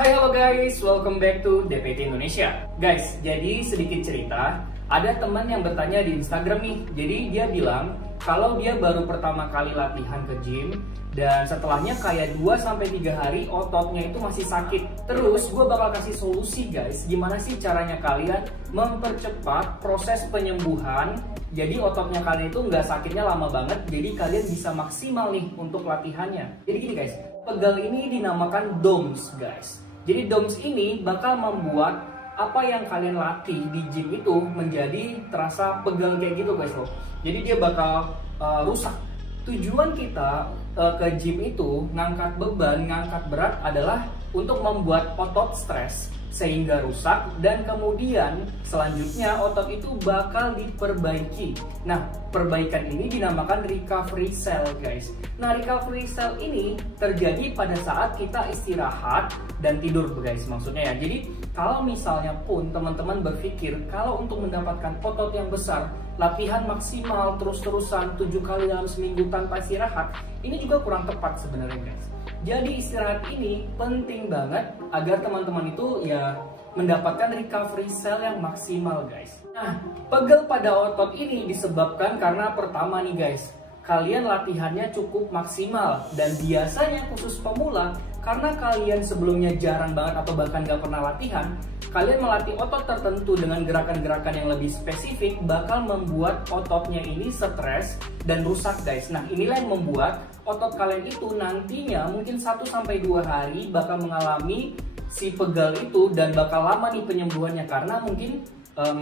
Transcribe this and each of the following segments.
Hai halo guys, welcome back to DPT Indonesia. Guys, jadi sedikit cerita, ada teman yang bertanya di Instagram nih. Jadi dia bilang kalau dia baru pertama kali latihan ke gym dan setelahnya kayak 2-3 hari ototnya itu masih sakit. Terus gue bakal kasih solusi guys, gimana sih caranya kalian mempercepat proses penyembuhan. Jadi ototnya kalian itu nggak sakitnya lama banget, jadi kalian bisa maksimal nih untuk latihannya. Jadi gini guys, pegal ini dinamakan DOMS guys. Jadi DOMS ini bakal membuat apa yang kalian latih di gym itu menjadi terasa pegal kayak gitu guys loh. Jadi dia bakal rusak. Tujuan kita ke gym itu ngangkat beban, ngangkat berat adalah untuk membuat otot stres sehingga rusak, dan kemudian selanjutnya otot itu bakal diperbaiki. Nah, perbaikan ini dinamakan recovery cell guys. Nah, recovery cell ini terjadi pada saat kita istirahat dan tidur guys, maksudnya ya. Jadi kalau misalnya pun teman-teman berpikir kalau untuk mendapatkan otot yang besar latihan maksimal terus-terusan 7 kali dalam seminggu tanpa istirahat, ini juga kurang tepat sebenarnya guys. Jadi istirahat ini penting banget agar teman-teman itu ya mendapatkan recovery cell yang maksimal guys. Nah, pegel pada otot ini disebabkan karena pertama nih guys, kalian latihannya cukup maksimal, dan biasanya khusus pemula karena kalian sebelumnya jarang banget atau bahkan gak pernah latihan, kalian melatih otot tertentu dengan gerakan-gerakan yang lebih spesifik bakal membuat ototnya ini stres dan rusak guys. Nah, inilah yang membuat otot kalian itu nantinya mungkin 1-2 hari bakal mengalami si pegal itu, dan bakal lama nih penyembuhannya karena mungkin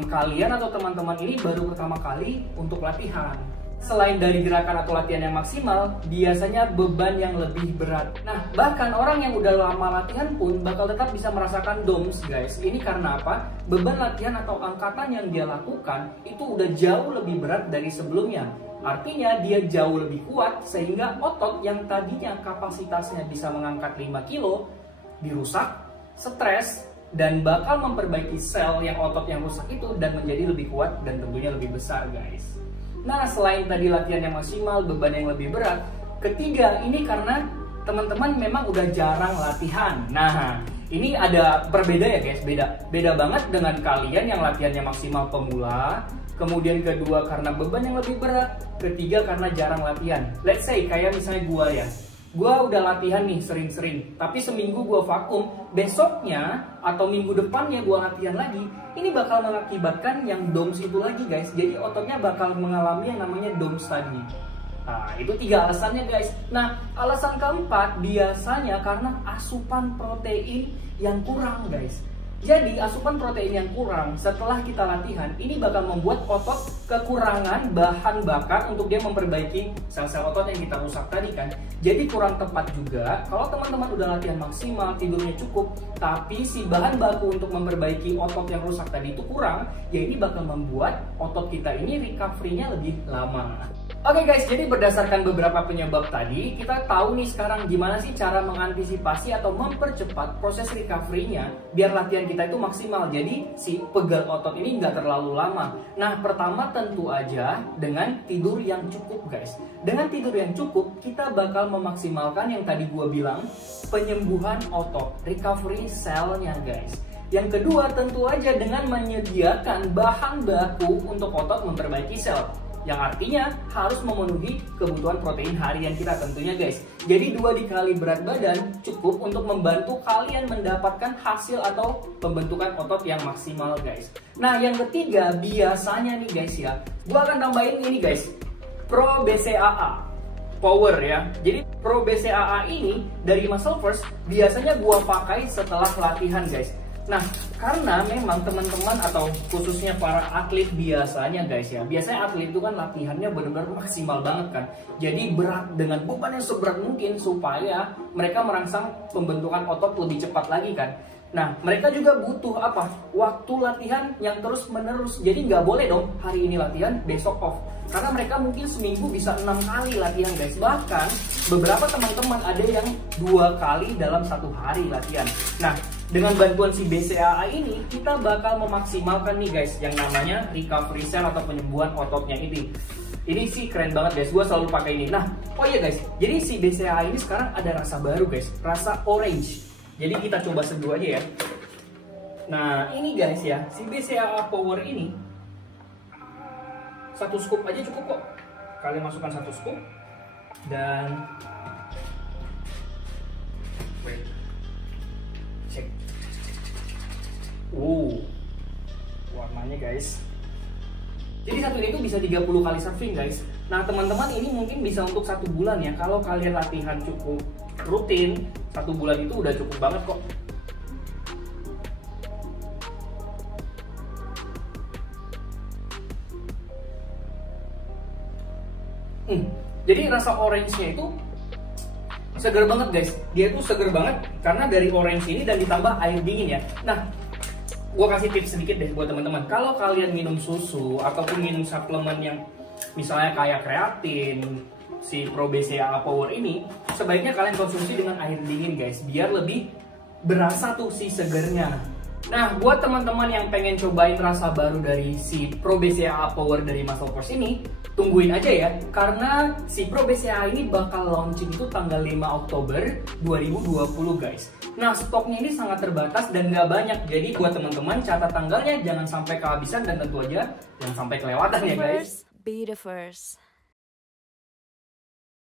kalian atau teman-teman ini baru pertama kali untuk latihan. Selain dari gerakan atau latihan yang maksimal, biasanya beban yang lebih berat. Nah, bahkan orang yang udah lama latihan pun bakal tetap bisa merasakan DOMS guys. Ini karena apa? Beban latihan atau angkatan yang dia lakukan itu udah jauh lebih berat dari sebelumnya. Artinya dia jauh lebih kuat sehingga otot yang tadinya kapasitasnya bisa mengangkat 5 kilo dirusak, stres, dan bakal memperbaiki sel yang otot yang rusak itu dan menjadi lebih kuat dan tentunya lebih besar guys. Nah, selain tadi latihan yang maksimal, beban yang lebih berat, ketiga ini karena teman-teman memang udah jarang latihan. Nah, ini ada berbeda ya guys, beda banget dengan kalian yang latihannya maksimal pemula. Kemudian kedua karena beban yang lebih berat, ketiga karena jarang latihan. Let's say kayak misalnya gua udah latihan nih sering-sering, tapi seminggu gua vakum, besoknya atau minggu depannya gua latihan lagi, ini bakal mengakibatkan yang DOMS itu lagi guys. Jadi ototnya bakal mengalami yang namanya DOMS tadi. Nah, itu 3 alasannya guys. Nah, alasan keempat biasanya karena asupan protein yang kurang guys. Jadi asupan protein yang kurang setelah kita latihan ini bakal membuat otot kekurangan bahan bakar untuk dia memperbaiki sel-sel otot yang kita rusak tadi kan. Jadi kurang tepat juga kalau teman-teman udah latihan maksimal, tidurnya cukup, tapi si bahan baku untuk memperbaiki otot yang rusak tadi itu kurang, ya ini bakal membuat otot kita ini recovery-nya lebih lama. Oke guys, jadi berdasarkan beberapa penyebab tadi, kita tahu nih sekarang gimana sih cara mengantisipasi atau mempercepat proses recovery-nya biar latihan kita itu maksimal. Jadi si pegal otot ini nggak terlalu lama. Nah, pertama tentu aja dengan tidur yang cukup guys. Dengan tidur yang cukup, kita bakal memaksimalkan yang tadi gua bilang, penyembuhan otot, recovery cell-nya guys. Yang kedua tentu aja dengan menyediakan bahan baku untuk otot memperbaiki sel, yang artinya harus memenuhi kebutuhan protein harian kita tentunya guys. Jadi 2 dikali berat badan cukup untuk membantu kalian mendapatkan hasil atau pembentukan otot yang maksimal guys. Nah, yang ketiga biasanya nih guys ya, gua akan tambahin ini guys, Pro BCAA Power ya. Jadi Pro BCAA ini dari Muscle First biasanya gua pakai setelah latihan guys. Nah, karena memang teman-teman atau khususnya para atlet biasanya guys ya, biasanya atlet itu kan latihannya benar-benar maksimal banget kan. Jadi berat dengan beban yang seberat mungkin supaya mereka merangsang pembentukan otot lebih cepat lagi kan. Nah, mereka juga butuh apa? Waktu latihan yang terus menerus. Jadi nggak boleh dong hari ini latihan, besok off. Karena mereka mungkin seminggu bisa 6 kali latihan guys. Bahkan beberapa teman-teman ada yang 2 kali dalam 1 hari latihan. Nah, dengan bantuan si BCAA ini, kita bakal memaksimalkan nih guys yang namanya recovery cell atau penyembuhan ototnya ini. Ini sih keren banget guys, gue selalu pakai ini. Nah, oh iya guys, jadi si BCAA ini sekarang ada rasa baru guys, rasa orange. Jadi kita coba seduh aja ya. Nah ini guys ya, si BCAA Power ini 1 scoop aja cukup kok. Kalian masukkan 1 scoop dan cek. Warnanya guys. Jadi satu ini tuh bisa 30 kali serving guys. Nah teman-teman, ini mungkin bisa untuk 1 bulan ya. Kalau kalian latihan cukup rutin, 1 bulan itu udah cukup banget kok. Jadi rasa orange-nya itu seger banget guys. Dia tuh seger banget karena dari orange ini dan ditambah air dingin ya. Nah, gua kasih tips sedikit deh buat teman-teman. Kalau kalian minum susu ataupun minum suplemen yang misalnya kayak kreatin, si Pro BCAA Power ini, sebaiknya kalian konsumsi dengan air dingin guys, biar lebih berasa tuh si segernya. Nah, buat teman-teman yang pengen cobain rasa baru dari si Pro BCAA Power dari Muscle Force ini, tungguin aja ya, karena si Pro BCAA ini bakal launching itu tanggal 5 Oktober 2020 guys. Nah, stoknya ini sangat terbatas dan gak banyak, jadi buat teman-teman catat tanggalnya, jangan sampai kehabisan dan tentu aja jangan sampai kelewatan ya guys. Be the first.